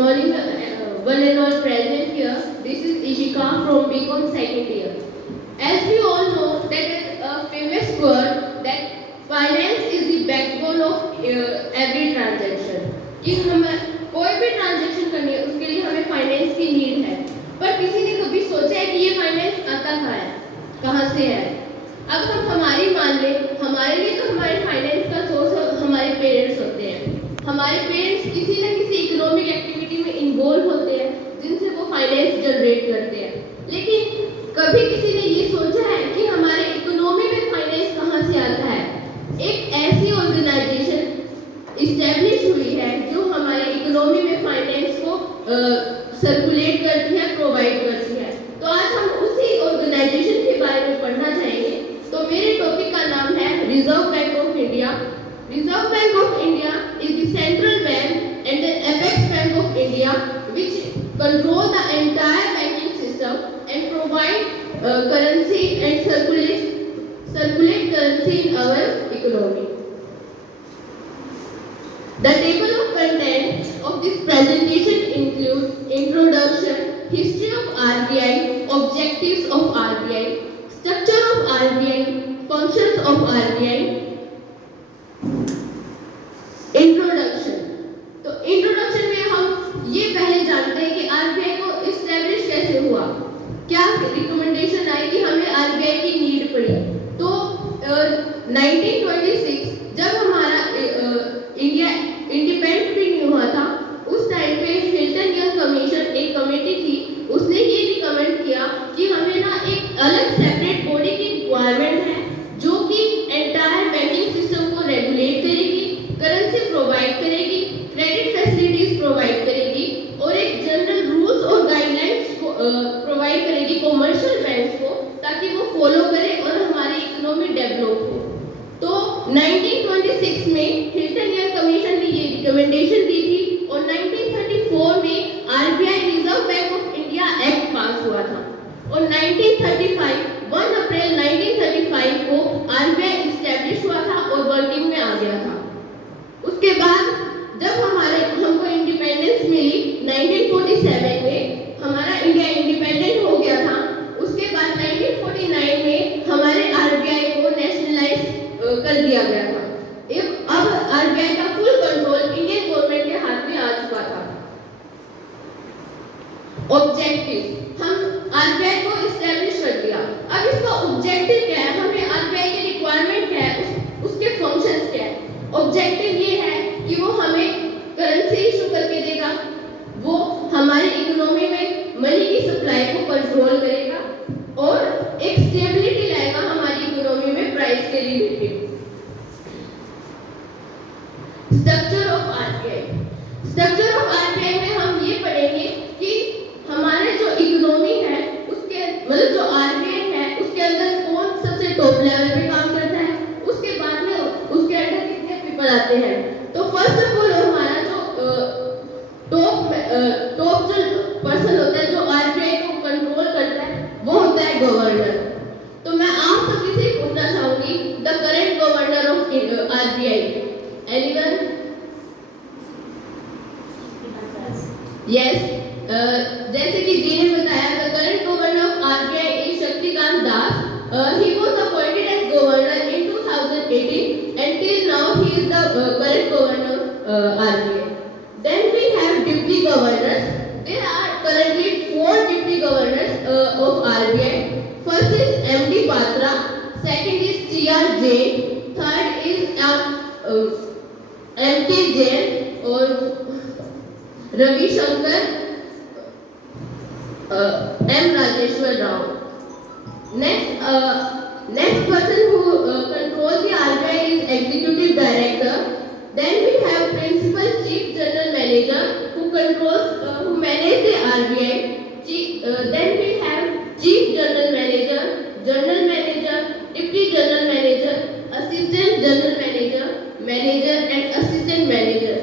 Morning, one and all present here. This is Ishika from BCom second year. As we all know, that is a famous word that finance is the backbone of every transaction. कि हम कोई भी transaction करनी है उसके लिए हमें finance की नीड है, पर किसी ने कभी सोचा है कि ये फाइनेंस आता कहाँ है, कहाँ से है? अब हम हमारी मान ले, हमारे लिए तो हमारे फाइनेंस का सोर्स हमारे पेरेंट्स होते हैं। हमारे पेरेंट्स किसी न किसी इकोनॉमिक एक्टिविटी में इन्वॉल्व होते हैं जिनसे वो फाइनेंस जनरेट करते हैं। लेकिन कभी किसी ने ये सोचा है कि हमारे इकोनॉमी में फाइनेंस कहाँ से आता है? एक ऐसी ऑर्गेनाइजेशन इस्टेब्लिश हुई है जो हमारे इकोनॉमी में फाइनेंस को सर्कुलेट करती है, प्रोवाइड करती है। तो आज हम उसी ऑर्गेनाइजेशन के बारे में पढ़ना चाहेंगे। तो मेरे टॉपिक का नाम है reserve bank of India. Reserve Bank of India is the central bank and the apex bank of India, which control the entire banking system and provide currency and circulate currency in our economy. The table of contents of this presentation include introduction, history of RBI, objectives of RBI, structure of RBI, functions of RBI. Introduction. तो introduction में हम ये पहले जानते हैं कि RBI को establish कैसे हुआ, क्या रिकमेंडेशन आई कि हमें आरबीआई की नीड पड़ी। तो 1926 जब हमारा इंडिया इंडिपेंडेंट भी नहीं हुआ था, उस टाइम पे हिल्टन यंग कमीशन एक कमेटी थी, उसने ये रिकमेंड किया कि हमें ना एक अलग सेपरेट बॉडी की रिक्वायरमेंट है जो कि एंटायर बैंकिंग सिस्टम को रेगुलेट करेगी, करेंसी प्रोवाइड करेगी, क्रेडिट फैसिलिटीज प्रोवाइड करेगी और एक जनरल रूल्स और गाइडलाइंस को प्रोवाइड करेगी कमर्शियल बैंक्स को, ताकि वो फॉलो करें और हमारी इकोनॉमी डेवलप हो। तो 1926 में हिल्टन यंग कमीशन ने ये रिकमेंडेशन दी थी और 1934 में RBI reserve bank of India act पास हुआ था और 1935 1 अप्रैल 1935 को आरबीआई इस्टेब्लिश हुआ था और वर्किंग में आ गया था। उसके बाद जब हमको इंडिपेंडेंस मिली 1947 में, हमारा इंडिया इंडिपेंडेंट हो गया था। उसके बाद 1949 में हमारे आरबीआई को नेशनलाइज कर दिया गया था। अब आरबीआई का फुल कंट्रोल इंडियन गवर्नमेंट के हाथ में आ चुका था। ऑब्जेक्टिव, हम आरबीआई को इस्टेब्लिश कर दिया। अब इसका ऑब्जेक्टिव क्या है, हमें आरबीआई की रिक्वायरमेंट क्या है, उसके फंक्शंस क्या है। ऑब्जेक्टिव ये है कि वो हमें करेंसी इशू करके देगा, वो हमारी इकोनॉमी में मनी की सप्लाई को कंट्रोल करेगा और एक स्टेबिलिटी लाएगा हमारी इकोनॉमी में प्राइस के related. Structure of RBI, structure of RBI में हम ये पढ़ेंगे कि हमारे जो इकोनॉमी है उसके मतलब जो आरबीआई है उसके अंदर कौन सबसे टॉप लेवल पे काम करता है, उसके बाद में उसके अंदर कितने पीपल आते हैं। तो फर्स्ट ऑफ ऑल हमारा जो टॉप जो पर्सन होता है जो आरबीआई को कंट्रोल करता है वो होता है गवर्नर। तो मैं आप सभी से पूछना चाहूंगी the current governor of RBI, anyone? Yes, जैसे कि जी ने बताया the current governor of RBI is Shaktikanta Das. He was appointed as governor in 2018 and till now he is the current governor of RBI. Then we have deputy governors. There are currently 4 deputy governors of RBI. First is MD Batra, second is TR Jain, third is MK Jain और Ravi Shankar, M Rajeshwar Rao. Next person who controls the RBI is executive director. Then we have principal chief general manager who manage the RBI. Then we have chief general manager, deputy general manager, assistant general manager, manager and assistant manager,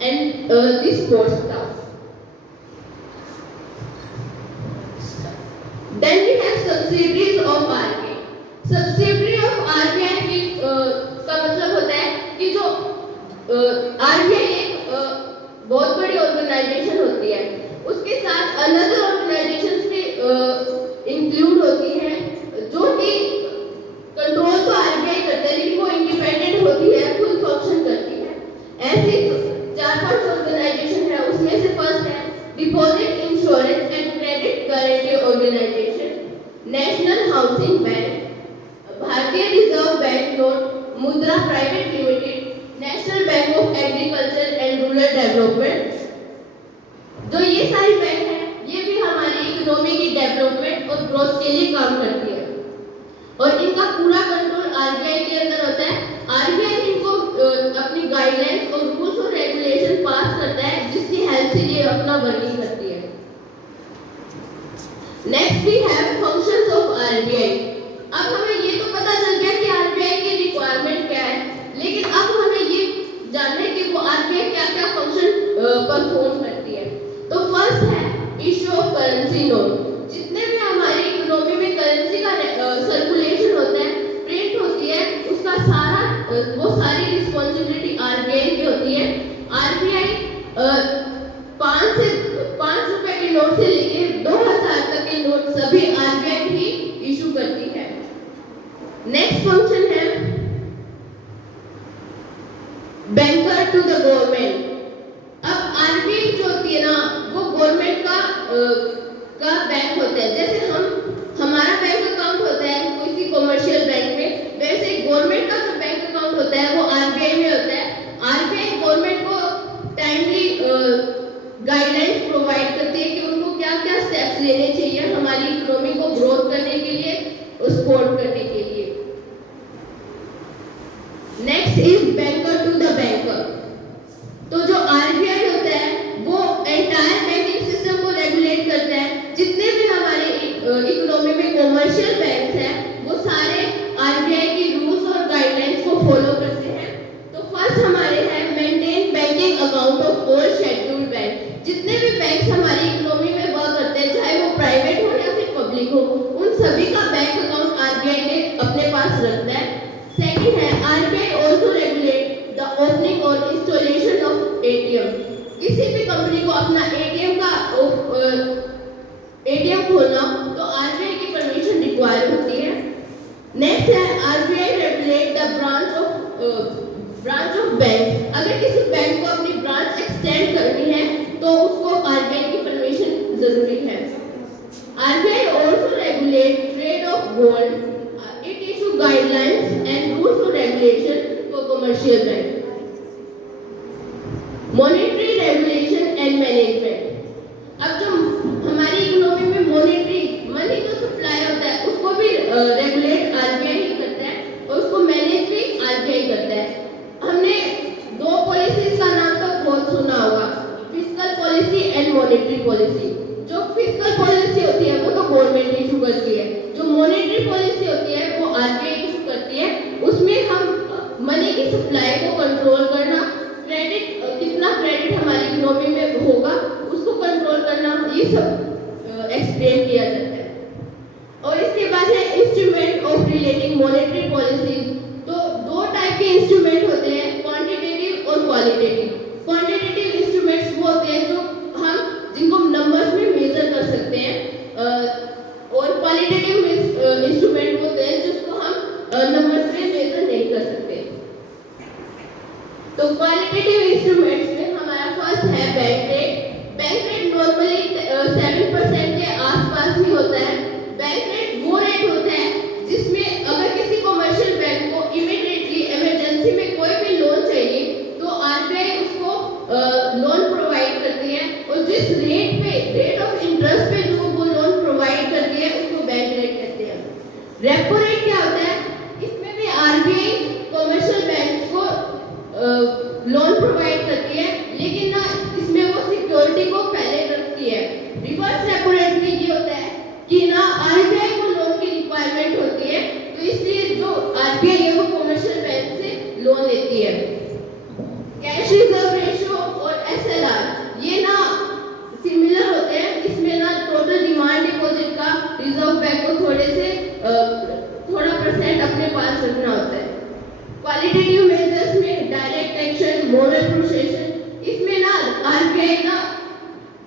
and the support staff. Then we have subsidiaries of RBI. Subsidiary of RBI का मतलब होता है कि जो RBI एक बहुत बड़ी organisation होती Deposit Insurance and Credit Guarantee Organization, National Housing Bank, Bharatiya Reserve Bank Note, Mudra Private Limited, National Bank of Agriculture and Rural Development। जो ये सारी बैंक है, ये भी हमारी इकोनॉमी की डेवलपमेंट और ग्रोथ के लिए काम करती है और इनका पूरा कंट्रोल आरबीआई के अंदर होता है। आरबीआई इनको अपनी गाइडलाइंस और रूल्स और रेगुलेशन पास करता है, जिसकी हेल्प से ये अपना वर्किंग करती है। Next we have functions of RBI. अब हमें ये तो पता चल गया कि आरबीआई की रिक्वायरमेंट क्या है, लेकिन अब हमें ये जानना है कि वो आरबीआई क्या-क्या फंक्शन परफॉर्म करती है। तो फर्स्ट है इशू ऑफ करेंसी नोट। जितने भी हमारी इकोनॉमी में करेंसी का सर्कुलेशन होता है, प्रिंट होती है, उसका सारा वो सारी रिस्पांसिबिलिटी आरबीआई की होती है। आरबीआई 5 रुपए के नोट से लेके 2000 तक के नोट सभी आरबीआई ही इशू करती है। नेक्स्ट फंक्शन है बैंकर टू द गवर्नमेंट। अब आरबीआई जो होती है ना, वो गवर्नमेंट का बैंक होता है। जैसे हमारा बैंक अकाउंट होता है किसी कमर्शियल बैंक में, वैसे गवर्नमेंट का जो बैंक अकाउंट होता है वो आरबीआई में होता है। आरबीआई गवर्नमेंट को टाइमली गाइडलाइंस प्रोवाइड करती है कि उनको क्या-क्या स्टेप्स लेने चाहिए हमारी इकोनॉमी को ग्रोथ करने के लिए और सपोर्ट करने के लिए। Next is banker to the banker. तो जो आरबीआई होता है वो एंटायर बैंकिंग सिस्टम को रेगुलेट करता है। जितने भी हमारे इकोनॉमी में कमर्शियल बैंक्स हैं, वो सारे आरबीआई की रूल्स और गाइडलाइंस को फॉलो करते हैं। तो फर्स्ट हमारे हैं maintain banking account of all scheduled bank. जितने भी बैंक्स हमारी इकोनॉमी में वर्क करते हैं, चाहे वो प्राइवेट हो या फिर पब्लिक हो, उन सभी का बैंक अकाउंट आरबीआई ने अपने पास रखता है। सेकंड है RBI also regulate the opening और इंस्टॉलेशन ऑफ एटीएम। किसी भी कंपनी को अपना एटीएम खोलना तो आरबीआई की परमिशन रिक्वायर होती है। नेक्स्ट है RBI regulate the branch of bank. अगर किसी बैंक को अपनी ब्रांच एक्सटेंड करनी है तो उसको आरबीआई की परमिशन जरूरी है। RBI also regulate trade of gold. It issue guidelines and rules और regulation for commercial bank. Monetary regulation and management. अब जो हमारी इकोनॉमी में मॉनेटरी मनी जो सप्लाई होता है, उसको भी रेगुलेट आरबीआई ही करता है और उसको मैनेज भी आरबीआई करता है। हमने दो पॉलिसीज का नाम तो बहुत सुना होगा, fiscal policy and monetary policy. जो फिस्कल पॉलिसी होती है वो तो गवर्नमेंट इशू करती है, जो मॉनेटरी पॉलिसी होती है वो आरबीआई इशू करती है। उसमें हम मनी की सप्लाई को कंट्रोल करना, क्रेडिट कितना क्रेडिट हमारी इकोनॉमी में होगा उसको कंट्रोल करना, ये सब एक्सप्लेन किया जाता है। और इसके बाद है instrument of relating monetary policies. तो दो टाइप के इंस्ट्रूमेंट होते हैं, क्वांटिटेटिव और क्वालिटेटिव। क्वांटिटेटिव इंस्ट्रूमेंट्स वो होते हैं जिनको नंबर्स में मेजर कर सकते हैं, और क्वालिटेटिव इंस्ट्रूमेंट होते हैं जिसको हम नंबर्स में मेजर नहीं कर सकते। तो क्वालिटेटिव इंस्ट्रूमेंट्स में हमारा फर्स्ट है bank rate. Bank rate normally 7% के आसपास ही होता है। बैंक रेट वो रेट होता है जिसमें अगर किसी कमर्शियल बैंक को इमीडिएटली इमरजेंसी में कोई भी लोन चाहिए तो आरबीआई उसको लोन प्रोवाइड करती है, और जिस रेट ऑफ इंटरेस्ट पे जो वो लोन प्रोवाइड करती है उसको बैंक रेट कहते हैं। रेपो रेट क्या होता है? इसमें भी आरबीआई कमर्शियल बैंक को लोन प्रोवाइड करती है, लेकिन ना इसमें वो सिक्योरिटी को पहले रखती है। रिवर्स रेपो रेट में ये होता है कि ना आरबीआई को लोन की रिक्वायरमेंट होती है, तो इसलिए जो आरबीआई है वो कमर्शियल बैंक से लोन लेती है। कैश रिजर्व रेशियो और एसएलआर ये ना सिमिलर होते हैं। इसमें ना टोटल डिमांड डिपॉजिट का रिजर्व बैंक को थोड़ा परसेंट अपने पास रखना होता है। क्वालिटेटिव मेजर्स में डायरेक्ट एक्शन, मॉरल प्रोसेशन, इसमें ना आरबीआई ना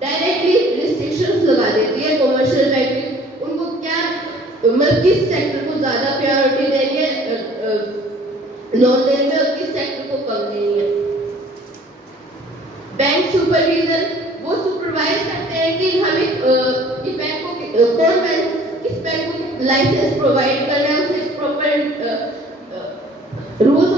डायरेक्टली रिस्ट्रिक्शंस लगा देती है कमर्शियल बैंक में। उनको क्या मतलब किस सेक्टर को ज्यादा प्रायोरिटी देनी है लोन देने में और किस सेक्टर को कम देनी है। बैंक सुपरविजन वो सुपरवाइज करते हैं कि हमें इस बैंक को कौन बैंक किस बैंक को लाइसेंस प्रोवाइड करना है, उसे प्रॉपर रूल्स